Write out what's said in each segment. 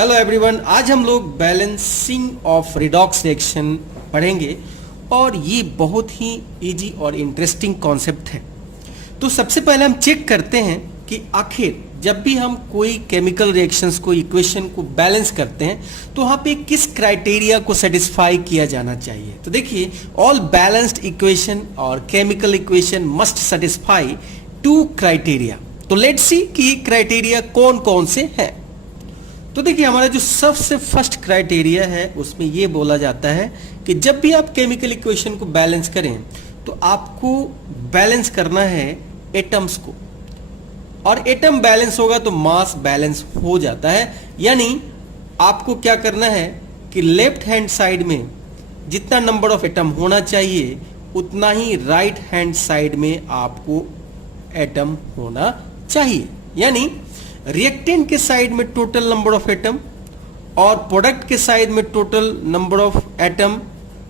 Hello everyone, आज हम लोग बैलेंसिंग ऑफ रिडॉक्स रिएक्शन पढ़ेंगे और ये बहुत ही इजी और इंटरेस्टिंग कॉन्सेप्ट है। तो सबसे पहले हम चेक करते हैं कि आखिर जब भी हम कोई केमिकल रिएक्शंस को इक्वेशन को बैलेंस करते हैं तो वहाँ पे किस क्राइटेरिया को सेटिस्फाई किया जाना चाहिए। तो देखिए, ऑल बैलेंस्ड इक्वेशन और chemical equation must satisfy two criteria. तो लेट्स सी कि ये क्राइटेरिया कौन कौन से हैं। तो देखिए, हमारा जो सबसे फर्स्ट क्राइटेरिया है उसमें यह बोला जाता है कि जब भी आप केमिकल इक्वेशन को बैलेंस करें तो आपको बैलेंस करना है एटम्स को, और एटम बैलेंस होगा तो मास बैलेंस हो जाता है। यानी आपको क्या करना है कि लेफ्ट हैंड साइड में जितना नंबर ऑफ एटम होना चाहिए उतना ही राइट हैंड साइड में आपको एटम होना चाहिए। यानी रिएक्टेंट के साइड में टोटल नंबर ऑफ एटम और प्रोडक्ट के साइड में total number of atom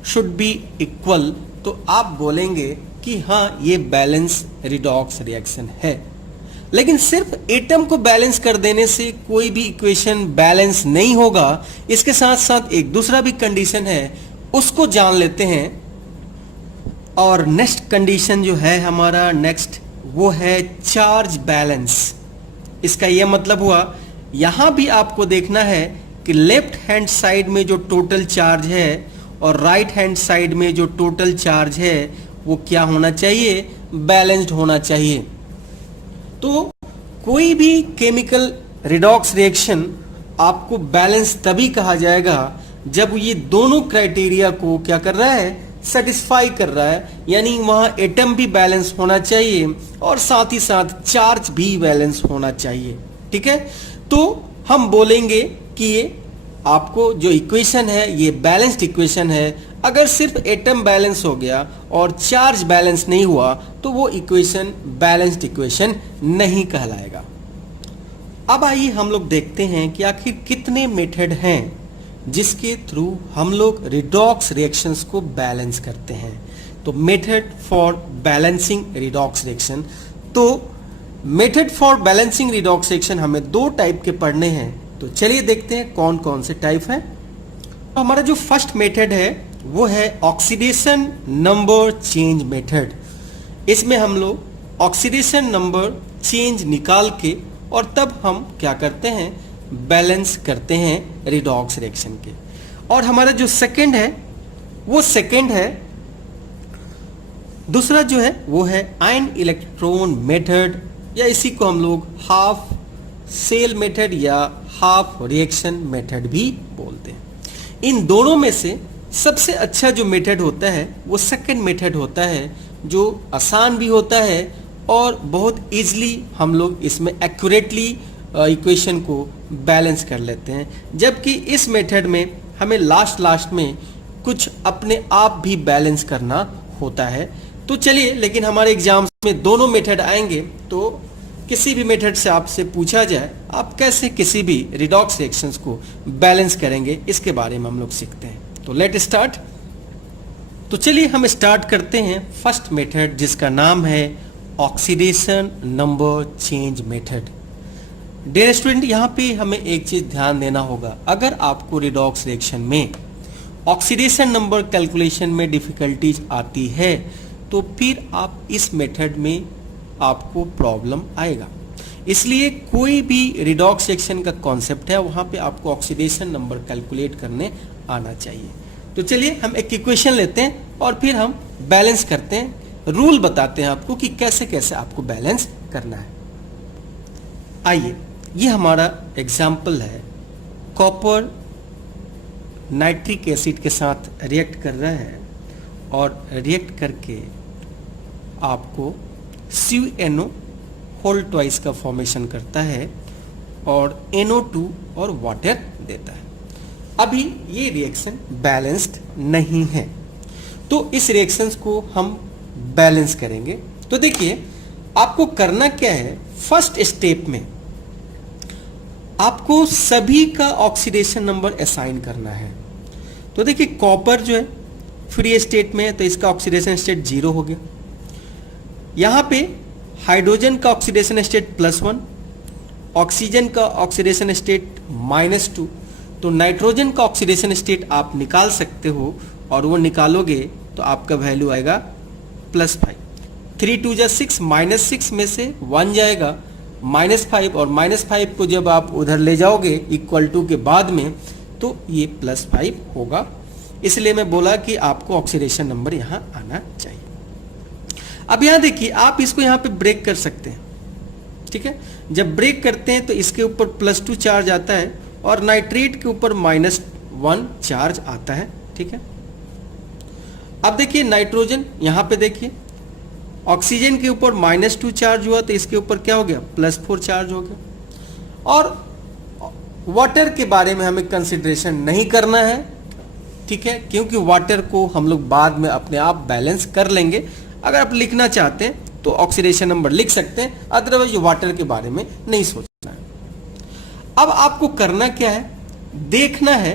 should be equal. तो आप बोलेंगे कि हाँ, ये बैलेंस रिडॉक्स रिएक्शन है। लेकिन सिर्फ एटम को बैलेंस कर देने से कोई भी इक्वेशन बैलेंस नहीं होगा। इसके साथ साथ एक दूसरा भी कंडीशन है, उसको जान लेते हैं। और नेक्स्ट कंडीशन जो है हमारा नेक्स्ट, वो है चार्ज बैलेंस। इसका यह मतलब हुआ, यहां भी आपको देखना है कि लेफ्ट हैंड साइड में जो टोटल चार्ज है और राइट हैंड साइड में जो टोटल चार्ज है वो क्या होना चाहिए, बैलेंस्ड होना चाहिए। तो कोई भी केमिकल रिडॉक्स रिएक्शन आपको बैलेंस तभी कहा जाएगा जब ये दोनों क्राइटेरिया को क्या कर रहा है, सेटिस्फाई कर रहा है। यानी वहां एटम भी बैलेंस होना चाहिए और साथ ही साथ चार्ज भी बैलेंस होना चाहिए। ठीक है, तो हम बोलेंगे कि ये आपको जो इक्वेशन है ये बैलेंस्ड इक्वेशन है। अगर सिर्फ एटम बैलेंस हो गया और चार्ज बैलेंस नहीं हुआ तो वो इक्वेशन बैलेंस्ड इक्वेशन नहीं कहलाएगा। अब आइए हम लोग देखते हैं कि आखिर कितने मेथड हैं जिसके थ्रू हम लोग रिडॉक्स रिएक्शंस को बैलेंस करते हैं। तो method for balancing redox reaction. तो method for balancing redox reaction हमें दो टाइप के पढ़ने हैं। तो चलिए देखते हैं कौन कौन से टाइप हैं। तो हमारा जो फर्स्ट मेथड है वो है ऑक्सीडेशन नंबर चेंज मेथड। इसमें हम लोग ऑक्सीडेशन नंबर चेंज निकाल के और तब हम क्या करते हैं, बैलेंस करते हैं रिडॉक्स रिएक्शन के। और हमारा जो सेकंड है वो सेकंड है, दूसरा जो है वो है आयन इलेक्ट्रॉन मेथड, या इसी को हम लोग हाफ सेल मेथड या हाफ रिएक्शन मेथड भी बोलते हैं। इन दोनों में से सबसे अच्छा जो मेथड होता है वो सेकंड मेथड होता है, जो आसान भी होता है और बहुत इजीली हम लोग इसमें एक्यूरेटली इक्वेशन को बैलेंस कर लेते हैं। जबकि इस मेथड में हमें लास्ट में कुछ अपने आप भी बैलेंस करना होता है। तो चलिए, लेकिन हमारे एग्जाम्स में दोनों मेथड आएंगे, तो किसी भी मेथड से आपसे पूछा जाए आप कैसे किसी भी रिडॉक्स रिएक्शंस को बैलेंस करेंगे, इसके बारे में हम लोग सीखते हैं। तो लेट स्टार्ट। तो चलिए हम स्टार्ट करते हैं फर्स्ट मेथड, जिसका नाम है oxidation number change method. Dear student, यहाँ पे हमें एक चीज ध्यान देना होगा। अगर आपको रिडॉक्स रिएक्शन में ऑक्सीडेशन नंबर कैलकुलेशन में डिफिकल्टीज आती है तो फिर आप इस मेथड में आपको प्रॉब्लम आएगा। इसलिए कोई भी रिडॉक्स रिएक्शन का कॉन्सेप्ट है वहां पे आपको ऑक्सीडेशन नंबर कैलकुलेट करने आना चाहिए। तो चलिए हम एक इक्वेशन लेते हैं और फिर हम बैलेंस करते हैं, रूल बताते हैं आपको कि कैसे कैसे आपको बैलेंस करना है। आइए, ये हमारा एग्जाम्पल है, कॉपर नाइट्रिक एसिड के साथ रिएक्ट कर रहा है और रिएक्ट करके आपको CuNO होल ट्वाइस का फॉर्मेशन करता है और NO2 और वाटर देता है। अभी ये रिएक्शन बैलेंस्ड नहीं है, तो इस रिएक्शंस को हम बैलेंस करेंगे। तो देखिए, आपको करना क्या है, फर्स्ट स्टेप में आपको सभी का ऑक्सीडेशन नंबर असाइन करना है। तो देखिए, कॉपर जो है फ्री स्टेट में है तो इसका ऑक्सीडेशन स्टेट 0 हो गया। यहां पे हाइड्रोजन का ऑक्सीडेशन स्टेट +1, ऑक्सीजन का ऑक्सीडेशन स्टेट -2 तो नाइट्रोजन का ऑक्सीडेशन स्टेट आप निकाल सकते हो, और वो निकालोगे तो आपका वैल्यू आएगा +5। 3 2 जा 6, -6 में से 1 जाएगा -5, और -5 को जब आप उधर ले जाओगे इक्वल टू के बाद में तो ये +5 होगा। इसलिए मैं बोला कि आपको ऑक्सीडेशन नंबर यहाँ आना चाहिए। अब यहाँ देखिए, आप इसको यहाँ पे ब्रेक कर सकते हैं, ठीक है। जब ब्रेक करते हैं तो इसके ऊपर +2 चार्ज आता है और नाइट्रेट के ऊपर -1 चार्ज आता है, ठीक है। अब देखिए नाइट्रोजन, यहाँ पे देखिए ऑक्सीजन के ऊपर -2 चार्ज हुआ तो इसके ऊपर क्या हो गया, +4 चार्ज हो गया। और वाटर के बारे में हमें कंसिडरेशन नहीं करना है, ठीक है, क्योंकि वाटर को हम लोग बाद में अपने आप बैलेंस कर लेंगे। अगर आप लिखना चाहते हैं तो ऑक्सीडेशन नंबर लिख सकते हैं, अदरवाइज वाटर के बारे में नहीं सोचना है। अब आपको करना क्या है, देखना है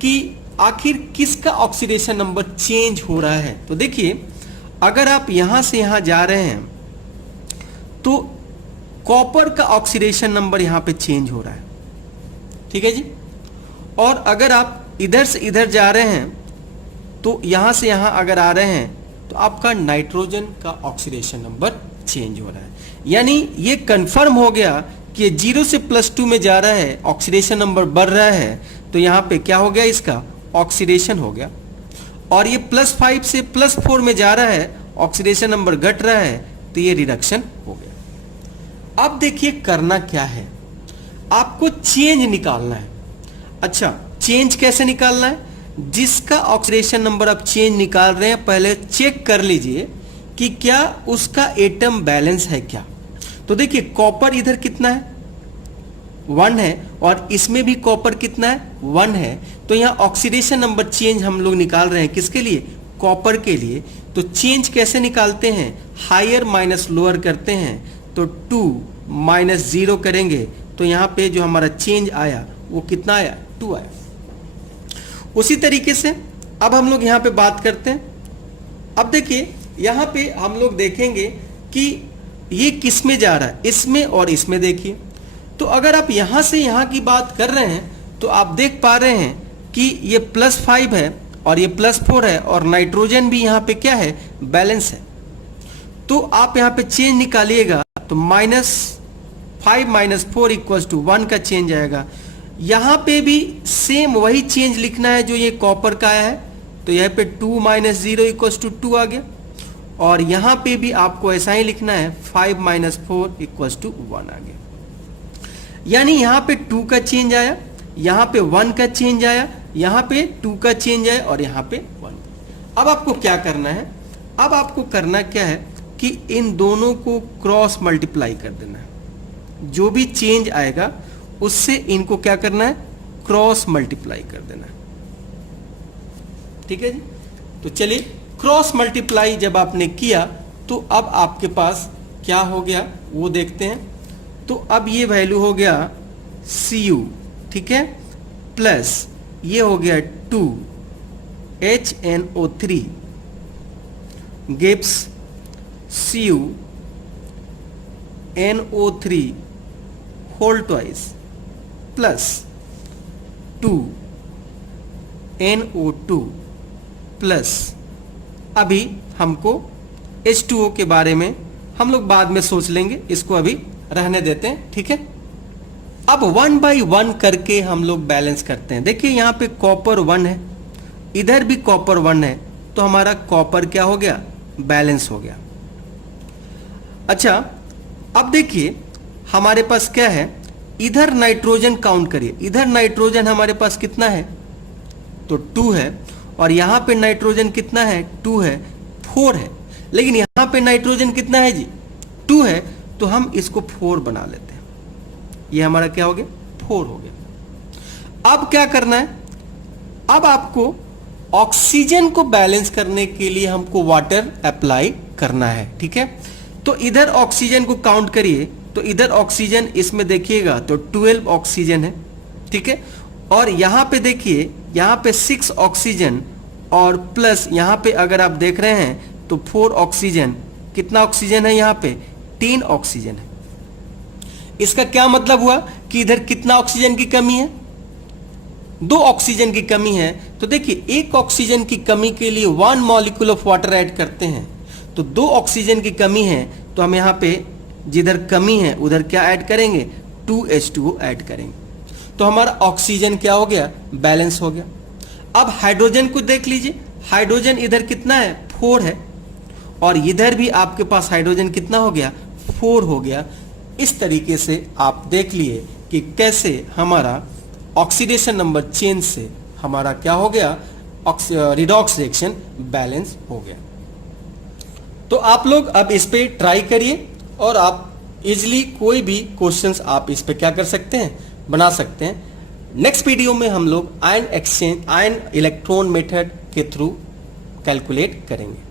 कि आखिर किसका ऑक्सीडेशन नंबर चेंज हो रहा है। तो देखिए, अगर आप यहां से यहां जा रहे हैं तो कॉपर का ऑक्सीडेशन नंबर यहां पे चेंज हो रहा है, ठीक है जी। और अगर आप इधर से इधर जा रहे हैं तो यहां से यहां अगर आ रहे हैं तो आपका नाइट्रोजन का ऑक्सीडेशन नंबर चेंज हो रहा है। यानी ये कंफर्म हो गया कि 0 से +2 में जा रहा है, ऑक्सीडेशन नंबर बढ़ रहा है, तो यहां पे क्या हो गया, इसका ऑक्सीडेशन हो गया। और ये +5 से +4 में जा रहा है, ऑक्सीडेशन नंबर घट रहा है, तो ये रिडक्शन हो गया। अब देखिए करना क्या है, आपको चेंज निकालना है। अच्छा, चेंज कैसे निकालना है, जिसका ऑक्सीडेशन नंबर आप चेंज निकाल रहे हैं पहले चेक कर लीजिए कि क्या उसका एटम बैलेंस है क्या। तो देखिए कॉपर इधर कितना है, 1 है, और इसमें भी कॉपर कितना है, 1 है। तो यहाँ ऑक्सीडेशन नंबर चेंज हम लोग निकाल रहे हैं किसके लिए, कॉपर के लिए। तो चेंज कैसे निकालते हैं, हायर माइनस लोअर करते हैं, तो 2 - 0 करेंगे तो यहाँ पे जो हमारा चेंज आया वो कितना आया, 2 आया। उसी तरीके से अब हम लोग यहाँ पे बात करते हैं। अब देखिए यहाँ पे हम लोग देखेंगे कि ये किस में जा रहा है, इसमें और इसमें। देखिए तो अगर आप यहाँ से यहाँ की बात कर रहे हैं तो आप देख पा रहे हैं कि ये +5 है और ये +4 है, और नाइट्रोजन भी यहाँ पे क्या है, बैलेंस है। तो आप यहाँ पे चेंज निकालिएगा तो -5 - 4 = 1 का चेंज आएगा। यहाँ पे भी सेम वही चेंज लिखना है जो ये कॉपर का आया है, तो यहाँ पे 2 - 0 = 2 आ गया। और यहाँ पे भी आपको ऐसा ही लिखना है, 5 - 4 = 1 आ गया। यानी यहाँ पे 2 का चेंज आया, यहाँ पे 1 का चेंज आया, यहाँ पे 2 का चेंज आया, और यहाँ पे 1। अब आपको क्या करना है, अब आपको करना क्या है कि इन दोनों को क्रॉस मल्टीप्लाई कर देना है। जो भी चेंज आएगा उससे इनको क्या करना है, क्रॉस मल्टीप्लाई कर देना है, ठीक है जी। तो चलिए क्रॉस मल्टीप्लाई जब आपने किया तो अब आपके पास क्या हो गया वो देखते हैं। तो अब ये वैल्यू हो गया Cu, ठीक है, प्लस ये हो गया 2HNO3 gives CuNO3 whole twice plus 2NO2 plus, अभी हमको H2O के बारे में हम लोग बाद में सोच लेंगे, इसको अभी रहने देते हैं, ठीक है। अब 1 by 1 करके हम लोग बैलेंस करते हैं। देखिए यहाँ पे कॉपर 1 है, इधर भी कॉपर 1 है, तो हमारा कॉपर क्या हो गया, बैलेंस हो गया। अच्छा अब देखिए हमारे पास क्या है, इधर नाइट्रोजन काउंट करिए, इधर नाइट्रोजन हमारे पास कितना है, तो 2 है, और यहाँ पे नाइट्रोजन कितना है, 2 है, 4 है, लेकिन यहाँ पे नाइट्रोजन कितना है जी, 2 है, तो हम इसको 4 बना लेते हैं। ये हमारा क्या हो गया, 4 हो गया। अब क्या करना है, अब आपको ऑक्सीजन को बैलेंस करने के लिए हमको वाटर अप्लाई करना है, ठीक है। तो इधर ऑक्सीजन को काउंट करिए, तो इधर ऑक्सीजन इसमें देखिएगा तो 12 ऑक्सीजन है, ठीक है। और यहाँ पे देखिए, यहाँ पे 6 ऑक्सीजन और प्लस यहाँ पे अगर आप देख रहे हैं तो 4 ऑक्सीजन, कितना ऑक्सीजन है यहाँ पे, 3 ऑक्सीजन है। इसका क्या मतलब हुआ कि इधर कितना ऑक्सीजन की कमी है, दो ऑक्सीजन की कमी है, तो देखिए एक ऑक्सीजन की कमी के लिए 1 मॉलिक्यूल ऑफ वाटर ऐड करते हैं, तो 2 ऑक्सीजन की कमी है तो हम यहाँ पे जिधर कमी है उधर क्या ऐड करेंगे, 2H2O ऐड करेंगे, तो हमारा ऑक्सीजन क्या हो गया, बैलेंस हो गया। अब हाइड्रोजन को देख लीजिए, हाइड्रोजन इधर कितना है, 4 है, और इधर भी आपके पास हाइड्रोजन कितना हो गया, 4 हो गया। इस तरीके से आप देख लिए कि कैसे हमारा ऑक्सीडेशन नंबर चेंज से हमारा क्या हो गया, रिडॉक्स रिएक्शन बैलेंस हो गया। तो आप लोग अब इस पे ट्राई करिए और आप इजिली कोई भी क्वेश्चंस आप इस पे क्या कर सकते हैं, बना सकते हैं। नेक्स्ट वीडियो में हम लोग ion exchange, ion electron method के थ्रू कैलकुलेट करेंगे।